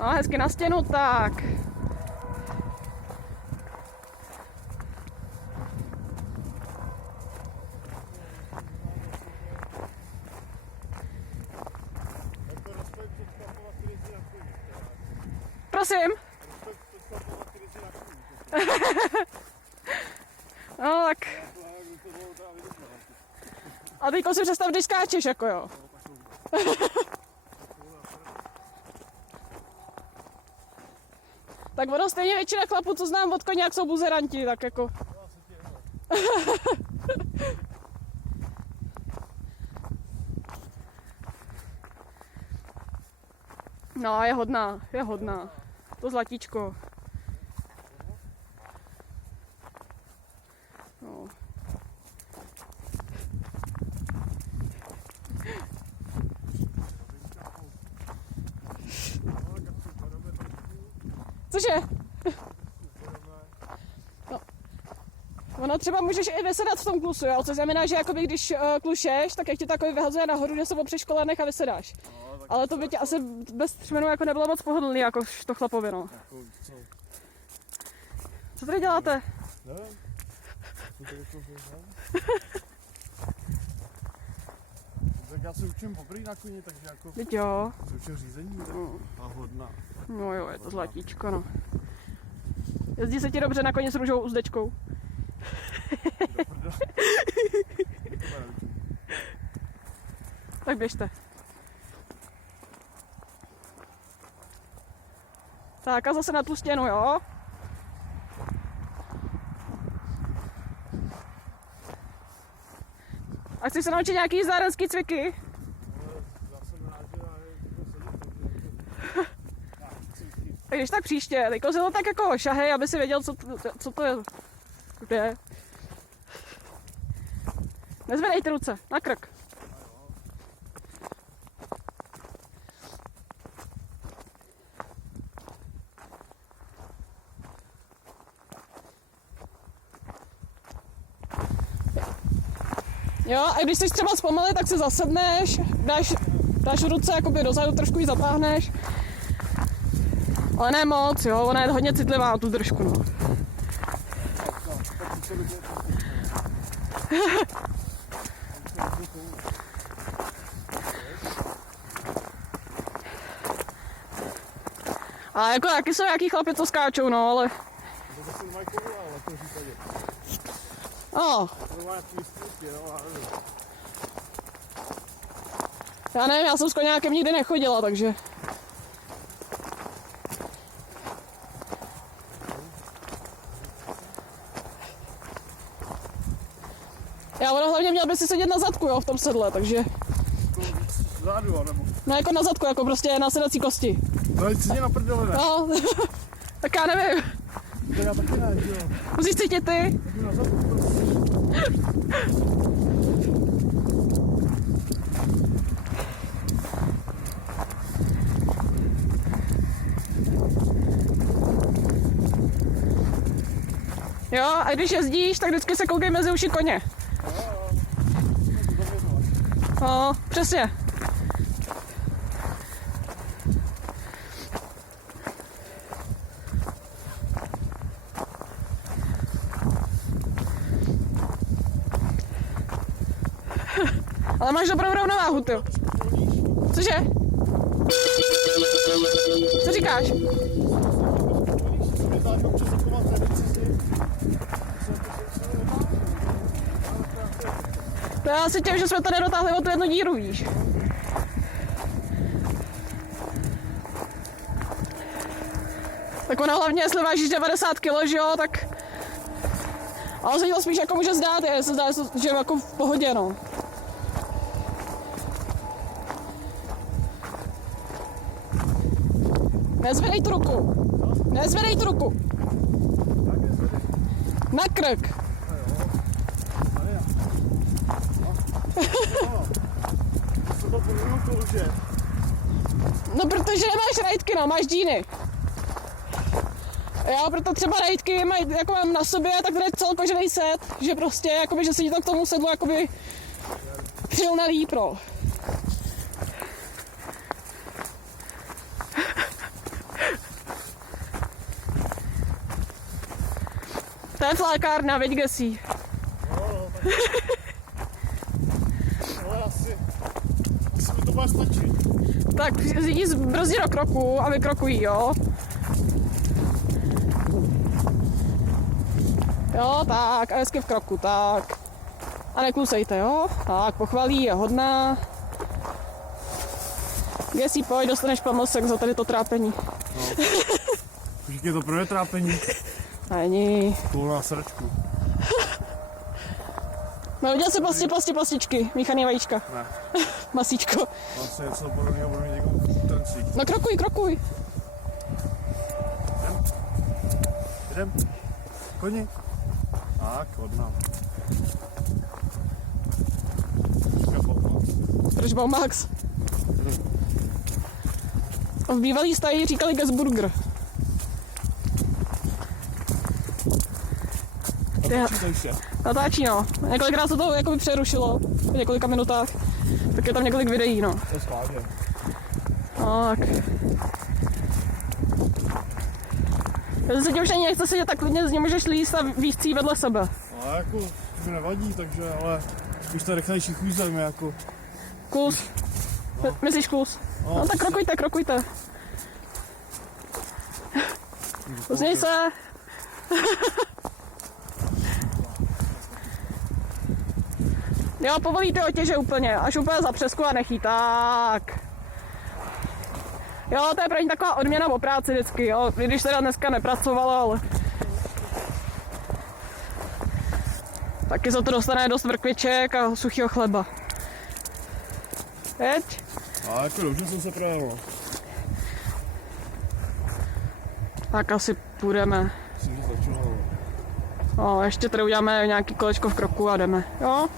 No, hezky na stěnu, tak. Prosím. No tak. A teďko si představ, když skáčeš, jako jo. Tak ono stejně většina chlapů, co znám od koně, jak jsou buzeranti, tak jako. No, je hodná. To zlatíčko. No. Cože? No. Ono třeba můžeš i vysedat v tom klusu, jo? Což znamená, že jakoby, když klušeš, tak jak ti takový vyhazuje nahoru, že se opřeš kolenech a vysedáš. Ale to by tě asi bez třmenů jako nebylo moc pohodlný, jako to chlapovi, no. Co tady děláte? Nevím. Tak já se učím poprvé na koni, takže jako... Teď jo. Se učím řízení, tak hodná. No jo, je to zlatíčko, no. Jezdí se ti dobře na koni s růžovou uzdečkou. Tak běžte. Tak a zase na tu stěnu, jo? A chceš se naučit nějaký zárenský cviky? Tak když tak příště, teďko si to tak jako šahej, aby si věděl, co to je. Kde? Nezvedejte ruce, na krk. Jo, a když jsi třeba zpomalý, tak si zasedneš, dáš ruce jakoby dozadu, trošku ji zatáhneš. Ale ne moc, jo, ona je hodně citlivá na tu držku, no. A jako taky jsou nějaký chlapi, co skáčou, no, ale... To zase nemají koule, ale v tom případě. No. To má nějaký stůlky, no, ale... Já nevím, já jsem s koňákem nikdy nechodila, takže... Já ono hlavně měl by si sedět na zadku, jo, v tom sedle, takže... Zádu, nebo? No jako na zadku, jako prostě na sedací kosti. No, jsi mě na prdele, ne? No, tak já nevím. To já taky ne, jo. Musíš cítit ty. Jdu na zadku, prostě. Jo, a když jezdíš, tak vždycky se koukej mezi uši koně. No, přesně. Ale máš dobrou rovnováhu, ty. Cože? Co říkáš? To je asi tím, že jsme to nedotáhli o tu jednu díru, víš. Tak ono hlavně, jestli vážíš 90 kg, že jo, tak... Ale se to spíš jako může zdát, se zdá, že je jako v pohodě, no. Nezvedej tu ruku. Nezvedej tu ruku. Na krk. No protože nemáš rajtky, no, máš džíny. Já proto třeba rajtky mají, jako mám na sobě, tak to je celokožený set, že prostě, jakoby, že se ti to k tomu sedlu, jakoby přilne líp, no. je flákárna, veď Gesí. Ale asi mi to bude stačit. Tak jdi brzdí do kroku a vykrokují, jo? Jo, tak, a hezky v kroku, tak. A neklusejte, jo? Tak, pochvalí, je hodná. Gesí, pojď, dostaneš pamlsek za tady to trápení. No. Už je to pro netrápení. Není. Kulná srdčku. No, udělal si pastičky, míchaný vajíčka. Ne. Masíčko. Vlastně něco podobného budu mít někomu v trncích. No krokuj. Jdem. Koni. Tak, hodná. Proč byl Max? V bývalý stáji říkali Gasburger. Natáčí se. Natáčí, no. Několikrát se to jakoby přerušilo v několika minutách. Tak je tam několik videí, no. To je schválně. Tak. Když se ti už ani nechce sedět, tak klidně z něj můžeš líst a víc cí vedle sebe. No jako, to mi nevadí, takže, ale spíš to rychlejší chůze mi jako. Klus. No. Myslíš klus? No tak krokujte. Usměj se. Jo, povolí ty otěže úplně, až úplně za přesku a nechý, tak. Jo, to je pro ní taková odměna o práci vždycky, jo, i když teda dneska nepracovala, ale... Taky za to dostane dost vrkviček a suchýho chleba. Teď? A jako dobře jsem se projel. Tak asi půjdeme. Myslím, že začalo. No, ještě tady uděláme nějaký kolečko v kroku a jdeme, jo?